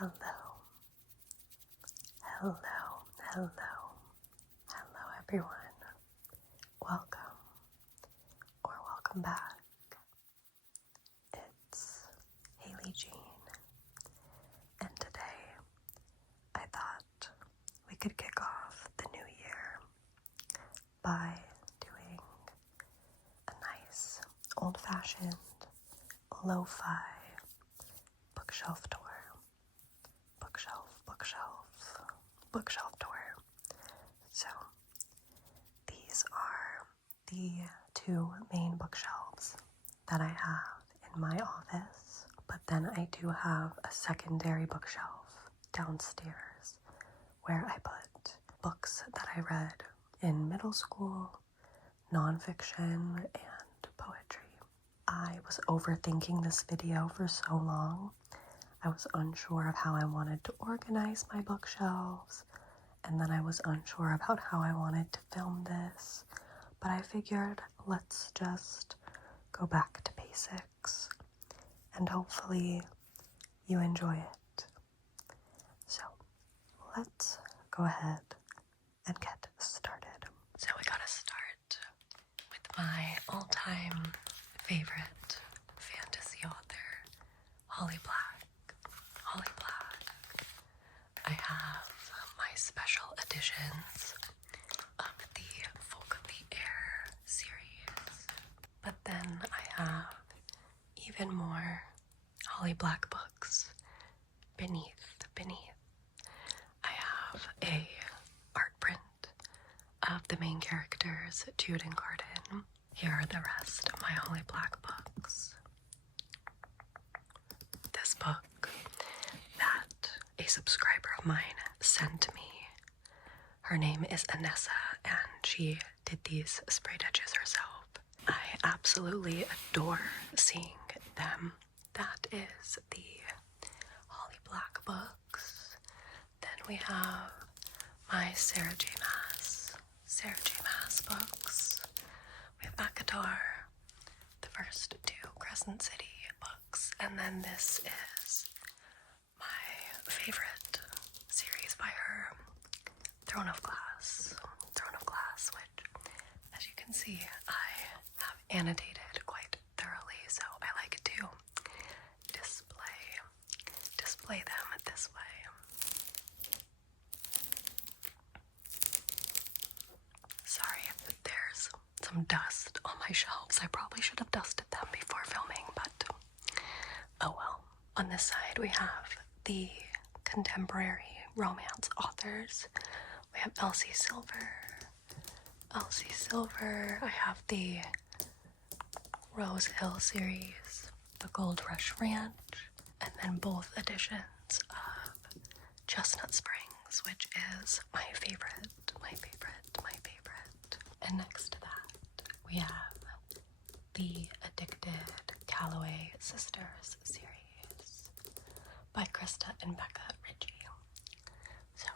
Hello, hello, hello, hello everyone. Welcome or welcome back. It's HaleyJean, and today I thought we could kick off the new year by doing a nice old-fashioned lo-fi bookshelf tour. Bookshelf tour. So these are the two main bookshelves that I have in my office, but then I do have a secondary bookshelf downstairs where I put books that I read in middle school, nonfiction, and poetry. I was overthinking this video for so long. I was unsure of how I wanted to organize my bookshelves, and then I was unsure about how I wanted to film this, but I figured let's just go back to basics, and hopefully you enjoy it. So let's go ahead and get started. So we gotta start with my all-time favorite fantasy author, Holly Black. I have my special editions of the Folk of the Air series, but then I have even more Holly Black books beneath. I have a art print of the main characters, Jude and Garden. Here are the rest of my Holly Black books. This book that a subscriber of mine sent me. Her name is Anessa, and she did these sprayed edges herself. I absolutely adore seeing them. That is the Holly Black books. Then we have my Sarah J. Maas books. We have Akatar, the first two Crescent City books, and then this is my favorite series by her, Throne of Glass, which, as you can see, I have annotated quite thoroughly, so I like to display them this way. Sorry if there's some dust on my shelves. I probably should have dusted them before filming, but oh well. On this side we have the contemporary romance authors. We have Elsie Silver. I have the Rose Hill series, the Gold Rush Ranch, and then both editions of Chestnut Springs, which is my favorite. And next to that, we have the Addicted Calloway Sisters series by Krista and Becca Ritchie. So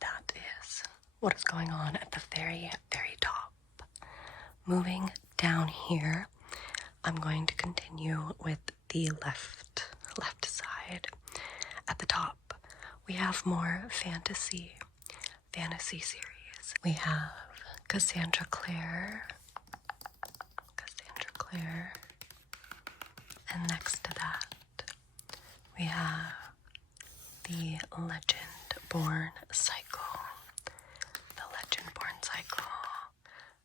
that is what is going on at the very, very top. Moving down here, I'm going to continue with the left side. At the top, we have more fantasy series. We have Cassandra Clare, and next to that, we have the Legend-Born Cycle.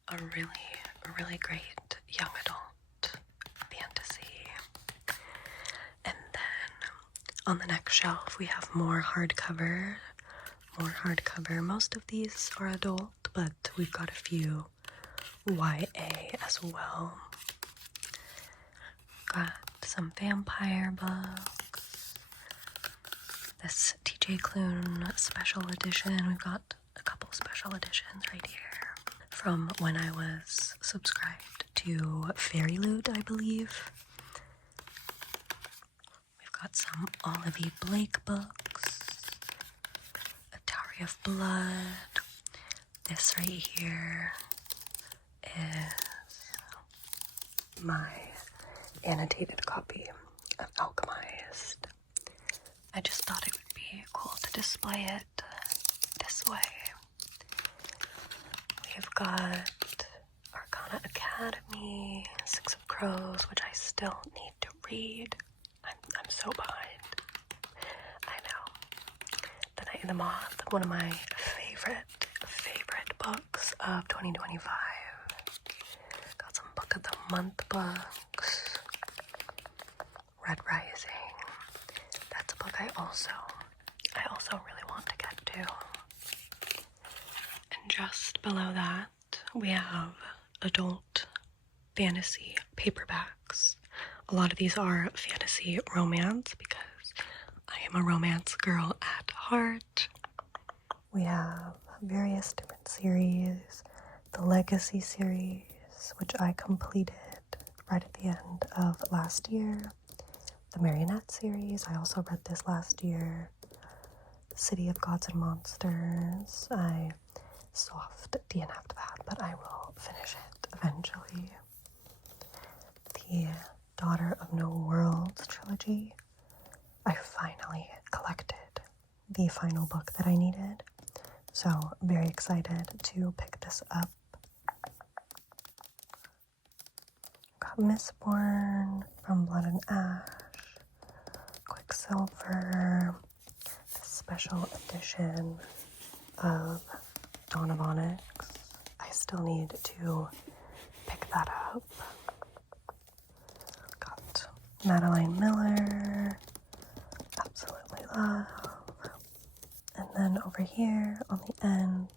A really great young adult fantasy. And then on the next shelf, we have more hardcover. Most of these are adult, but we've got a few YA as well. Got some vampire books. This TJ Klune special edition. We've got a couple special editions right here from when I was subscribed to Fairy Loot, I believe. We've got some Olivia Blake books. A Tower of Blood. This right here is my annotated copy of Alchemized. I just thought it would be be cool to display it this way. We've got Arcana Academy, Six of Crows, which I still need to read. I'm so behind. I know. The Night of the Moth, one of my favorite books of 2025. Got some Book of the Month books. Red Rising. That's a book I also really want to get to. And just below that, we have adult fantasy paperbacks. A lot of these are fantasy romance because I am a romance girl at heart. We have various different series. The Legacy series, which I completed right at the end of last year. The Marionette series, I also read this last year. City of Gods and Monsters, I soft DNF'd that, but I will finish it eventually. The Daughter of No Worlds trilogy, I finally collected the final book that I needed, so I'm very excited to pick this up. Got Mistborn, From Blood and Ash, Quicksilver, this special edition of Dawn of Onyx. I still need to pick that up. Got Madeline Miller, absolutely love. And then over here on the end,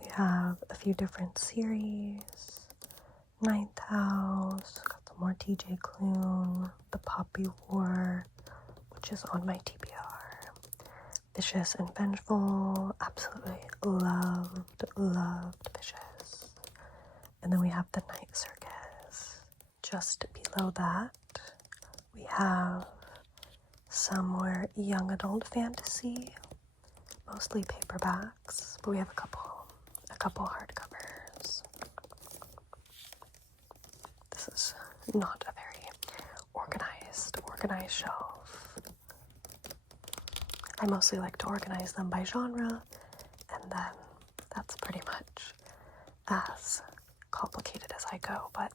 we have a few different series. Ninth House, got some more TJ Klune, The Poppy War, which is on my TBR. Vicious and Vengeful, absolutely loved Vicious. And then we have The Night Circus. Just below that, we have some more young adult fantasy, mostly paperbacks, but we have a couple hardcovers. This is not a very organized shelf. I mostly like to organize them by genre, and then that's pretty much as complicated as I go. But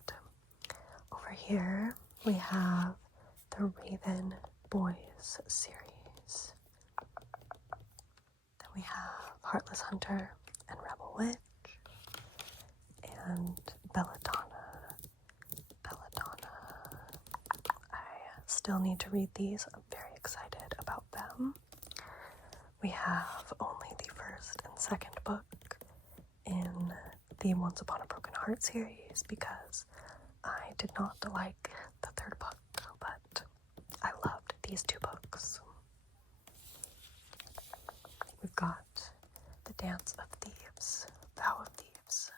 over here we have the Raven Boys series. Then we have Heartless Hunter and Rebel Witch and Belladonna. I still need to read these. I'm very excited about them. We have only the first and second book in the Once Upon a Broken Heart series because I did not like the third book, but I loved these two books. We've got The Dance of Thieves, Vow of Thieves,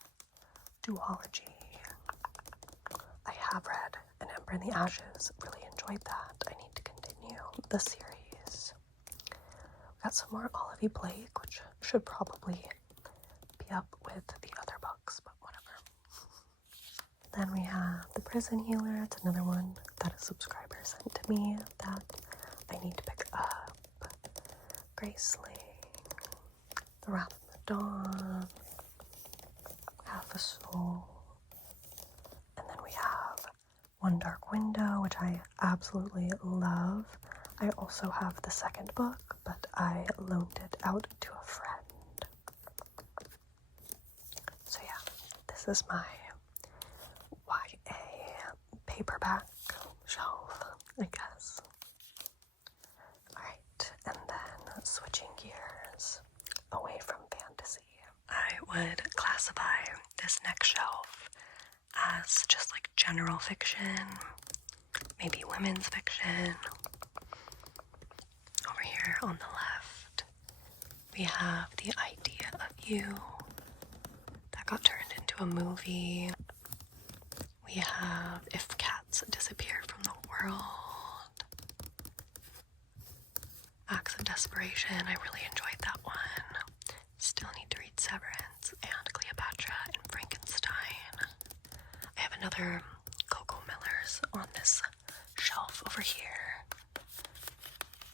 Duology. I have read An Ember in the Ashes, really enjoyed that. I need to continue the series. We've got some more Olivia Blake, which should probably be up with the other books, but whatever. Then we have The Prison Healer. It's another one that a subscriber sent to me that I need to pick up. Graceling, The Wrath of the Dawn, Half a Soul, and then we have One Dark Window, which I absolutely love. I also have the second book, but I loaned it out to a friend. So yeah, this is my YA paperback shelf, I guess. Alright, and then switching gears away from fantasy, I would classify this next shelf as just like general fiction, maybe women's fiction. Over here on the left, we have The Idea of You that got turned into a movie. We have If Cats Disappeared from the World, Acts of Desperation. I really enjoyed that one. Still need to read Severance and Cleopatra and Frankenstein. I have another Coco Miller's on this shelf over here.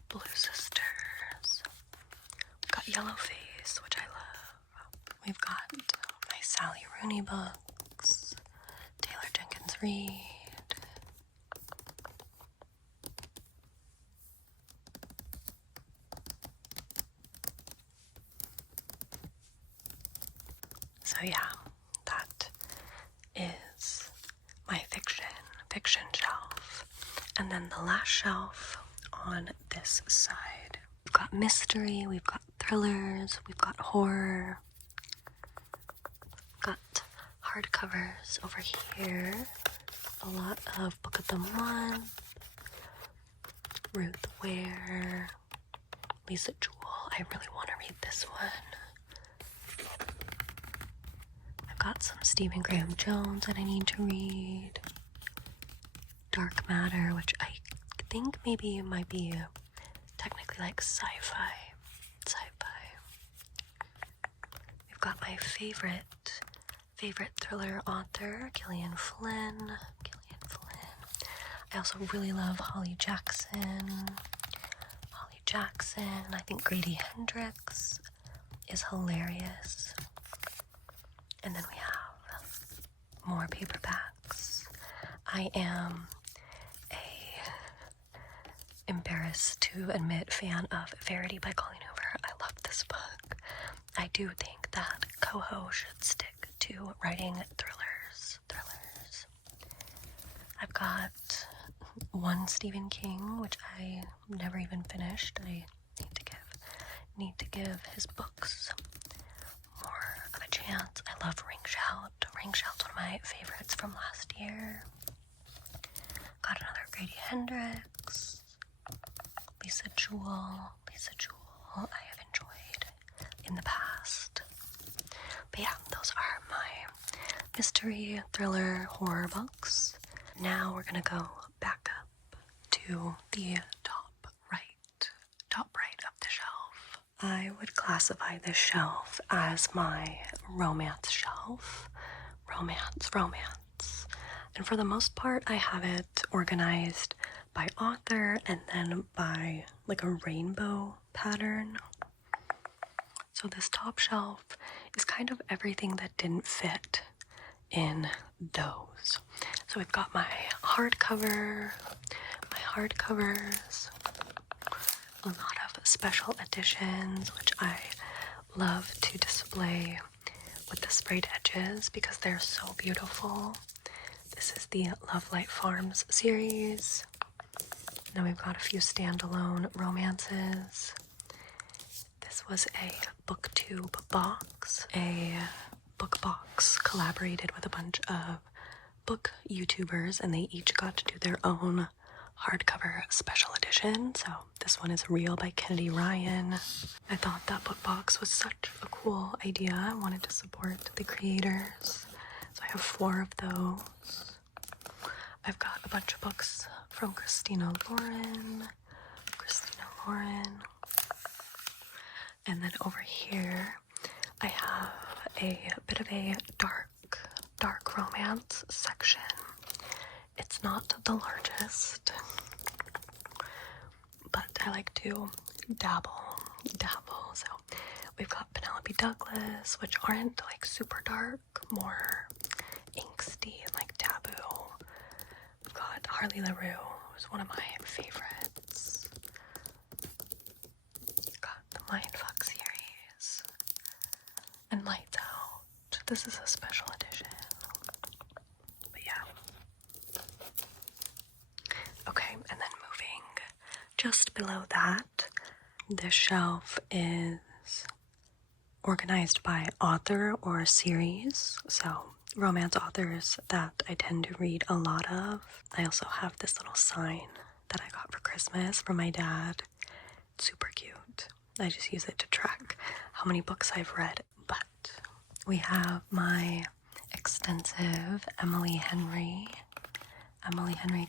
Blue Sisters. Yellow Face, which I love. We've got my Sally Rooney books, Taylor Jenkins Reid. So yeah, that is my fiction shelf. And then the last shelf on this side, we've got mystery, we've got thrillers, we've got horror, we've got hardcovers over here, a lot of Book of the Month, Ruth Ware, Lisa Jewell. I really want to read this one. I've got some Stephen Graham Jones that I need to read. Dark Matter, which I think maybe it might be technically like sci-fi. We've got my favorite thriller author, Gillian Flynn. I also really love Holly Jackson. I think Grady Hendrix is hilarious. And then we have more paperbacks. I am embarrassed to admit fan of Verity by Colleen Hoover. I love this book. I do think that Coho should stick to writing thrillers. I've got one Stephen King, which I never even finished. I need to give his books more of a chance. I love Ring Shout. Ring Shout's one of my favorites from last year. Got another Grady Hendrix. Lisa Jewell I have enjoyed in the past. But yeah, those are my mystery, thriller, horror books. Now we're gonna go back up to the top right of the shelf. I would classify this shelf as my romance shelf. Romance. And for the most part, I have it organized by author and then by like a rainbow pattern. So this top shelf is kind of everything that didn't fit in those. So we've got my hardcovers, a lot of special editions, which I love to display with the sprayed edges because they're so beautiful. This is the Love Light Farms series. Then we've got a few standalone romances. This was a booktube box. A book box collaborated with a bunch of book YouTubers, and they each got to do their own hardcover special edition. So this one is Real by Kennedy Ryan. I thought that book box was such a cool idea. I wanted to support the creators. So I have 4 of those. I've got a bunch of books from Christina Lauren. And then over here, I have a bit of a dark romance section. It's not the largest, but I like to dabble. So we've got Penelope Douglas, which aren't like super dark, more angsty and like taboo. We've got Harley LaRue, who's one of my favorites. Got the Mindfuck series and Lights Out. This is a special edition. But yeah. Okay, and then moving just below that, this shelf is organized by author or series. So romance authors that I tend to read a lot of. I also have this little sign that I got for Christmas from my dad. It's super cute. I just use it to track how many books I've read. But we have my extensive Emily Henry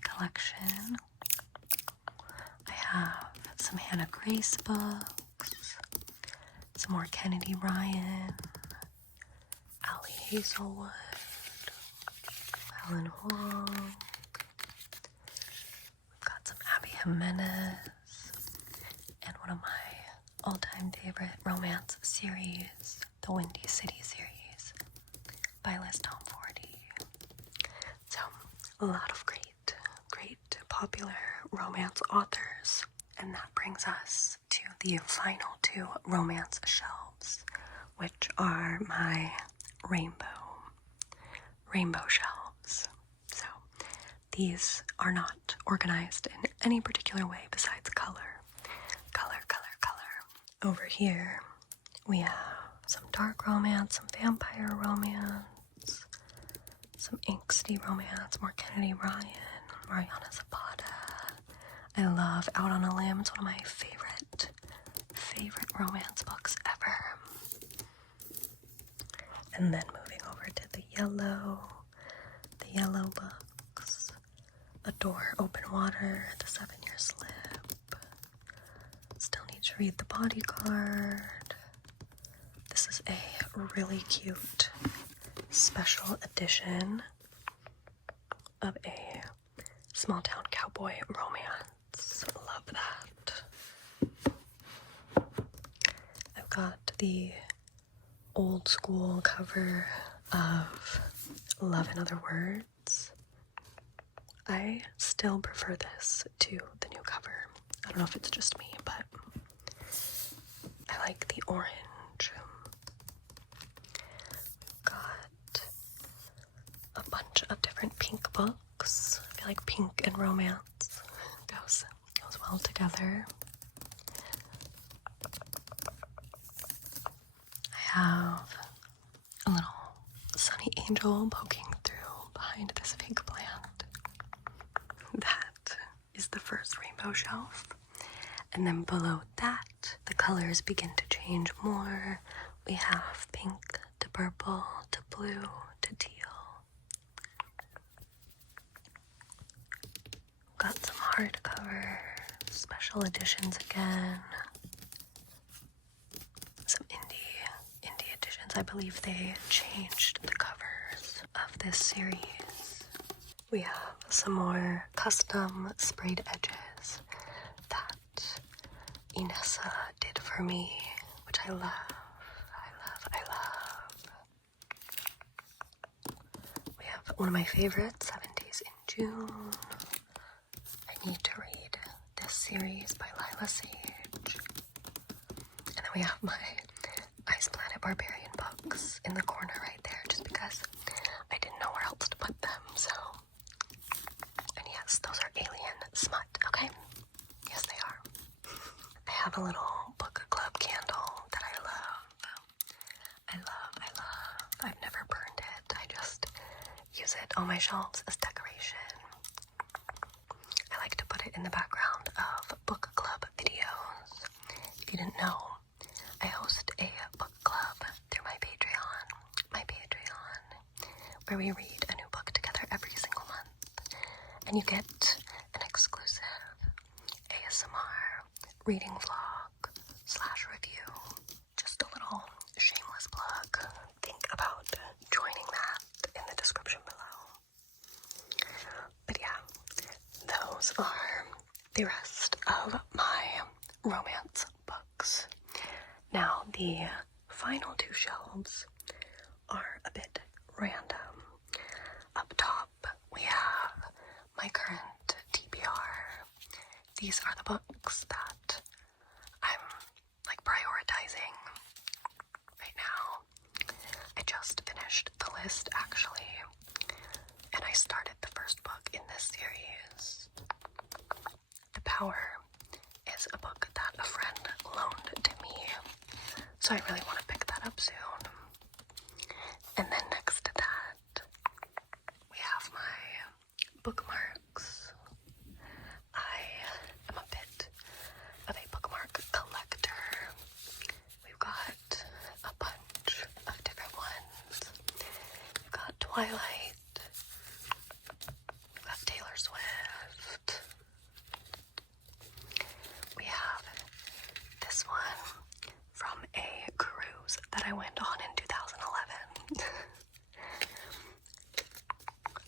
collection. I have some Hannah Grace books, some more Kennedy Ryan, Allie Hazelwood, Helen Huang. We've got some Abby Jimenez, and one of my all-time favorite romance series, the Windy City series by Liz Tom 40. So, a lot of great popular romance authors. And that brings us to the final two romance shelves, which are my rainbow shelves. So these are not organized in any particular way besides color. Over here we have some dark romance, some vampire romance, some angsty romance, more Kennedy Ryan, Mariana Zapata. I love Out on a Limb. It's one of my favorite romance books ever. And then moving over to the yellow books. Adore Open Water, The 7-Year Slip. Still need to read The Bodyguard. This is a really cute special edition of a small town cowboy romance. Love that. I've got the old school cover of Love in Other Words. I still prefer this to the new cover. I don't know if it's just me, but I like the orange. Got a bunch of different pink books. I feel like pink and romance goes well together. I have a little sunny angel poking through behind this fake plant. That is the first rainbow shelf. And then below that, the colors begin to change more. We have pink to purple to blue to teal. Got some hardcover, special editions again. Some indie editions. I believe they changed the covers of this series. We have some more custom sprayed edges that Inessa did for me, which I love. We have one of my favorites, 7 Days in June. I need to read this series by Lila Sage. And then we have my Ice Planet Barbarian books in the corner right there, just because I didn't know where else to put them, so. And yes, those are alien smut, okay? Yes, they are. I have a little book club candle that I love. I've never burned it. I just use it on my shelves as decoration. I like to put it in the background of book club videos. If you didn't know, I host a book club through my Patreon, where we read a new book together every single month. And you get an exclusive ASMR reading vlog / review. Just a little shameless plug. Think about joining that in the description below. But yeah, those are the rest of my romance books. Now, the final two shelves are a bit random. Up top, we have my current TBR. These are the books that I'm prioritizing right now. I just finished the list actually, and I started the first book in this series. The Power is a book that a friend loaned to me, so I really want to pick that up soon. And then next to that, we have my bookmarks. I am a bit of a bookmark collector. We've got a bunch of different ones. We've got Twilight. We've got Taylor Swift. We have this one from a cruise that I went on in 2011.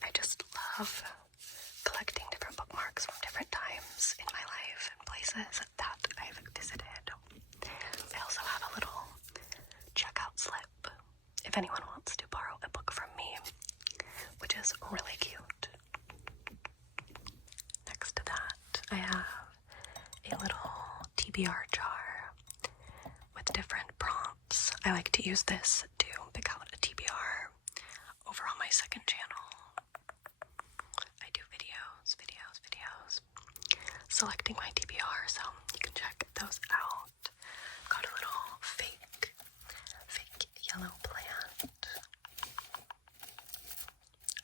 I just love collecting different bookmarks from different times in my life and places that I've visited. TBR jar with different prompts. I like to use this to pick out a TBR over on my second channel. I do videos, selecting my TBR, so you can check those out. Got a little fake yellow plant.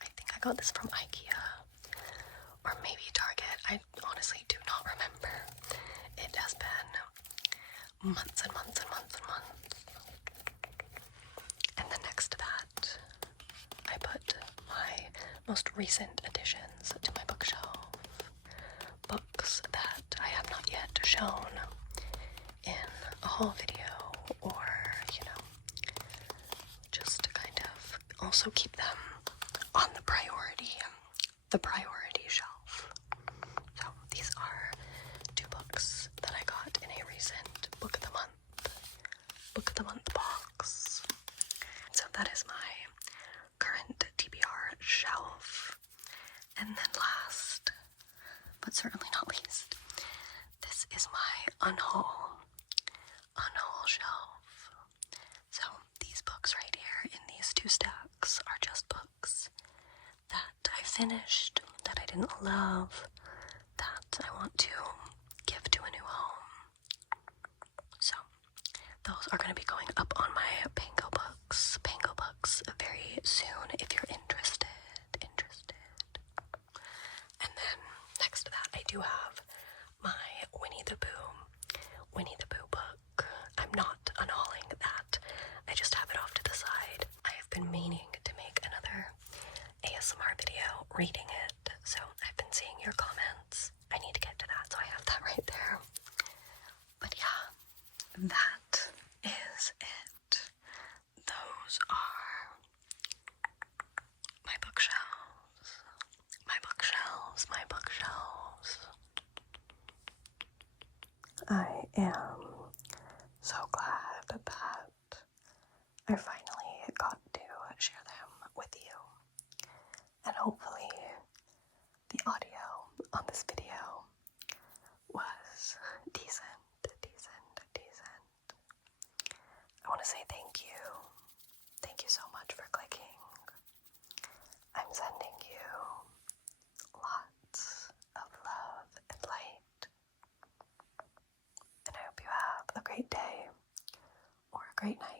I think I got this from IKEA or maybe Target. I honestly do not remember. It has been months and months and months and months. And then next to that, I put my most recent additions to my bookshelf. Books that I have not yet shown in a haul video, or, just to kind of also keep them on the priority shelf. So these are 2 books that I got in a recent Book of the Month box. So that is my current TBR shelf. And then last, but certainly not least, this is my Unhaul shelf. So these books right here in these 2 stacks are just books that I finished, that I didn't love, that I want to give to a new home. So those are going to be going up on my Pango books very soon if you're interested. And then next to that, I do have my Winnie the Pooh book. I'm not unhauling that. I just have it off to the side. I have been meaning to make another ASMR video reading it, so I've been seeing your comments. I need to get to that, so I have that right there. But yeah, that is it. Those are my bookshelves. I am so glad that I finally got to share them with you. And hopefully the audio on this video was decent. I want to say thank you. Thank you so much for clicking. I'm sending you lots of love and light. And I hope you have a great day or a great night.